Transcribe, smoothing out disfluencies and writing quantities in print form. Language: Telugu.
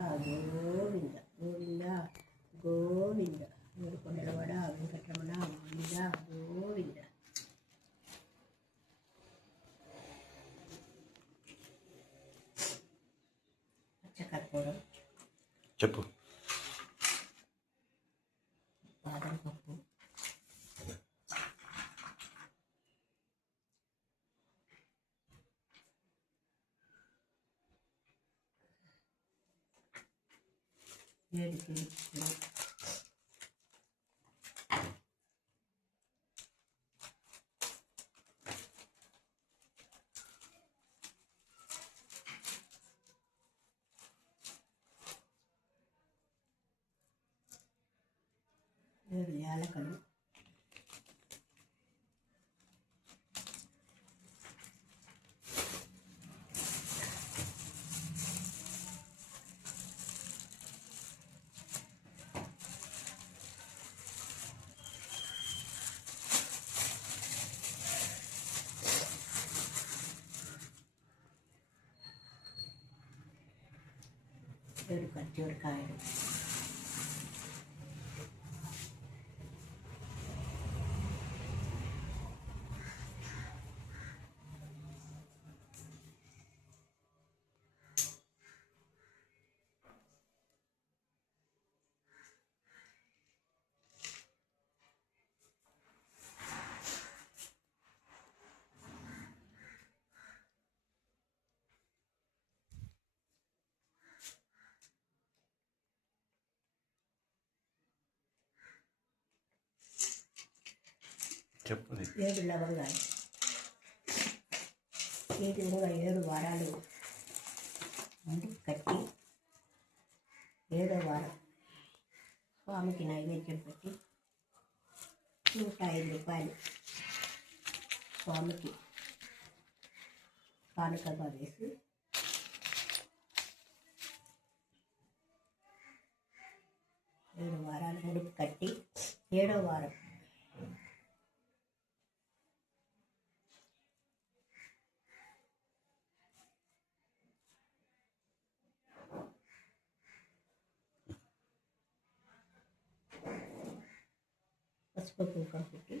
గోవింద గోవింద గోవింద మూడుకొండలవాడ వెంకటరమణ గోవింద గోవింద. పచ్చకర్పూరం చెప్పు. బాదం పప్పు, ఏడుకి 7 యాలకులు, ఏడు ఖర్జూరకాయలు, చెప్పు. 7 లవంగాలు. ఈ విధంగా 7 వారాలు ముందుకు కట్టి 7వ వారం స్వామికి నైవేద్యం పెట్టి 105 రూపాయలు స్వామికి కానుకగా వేసి 7 వారాలు ముడుపు కట్టి 7వ వారం పసుపు కుంకుమ పెట్టి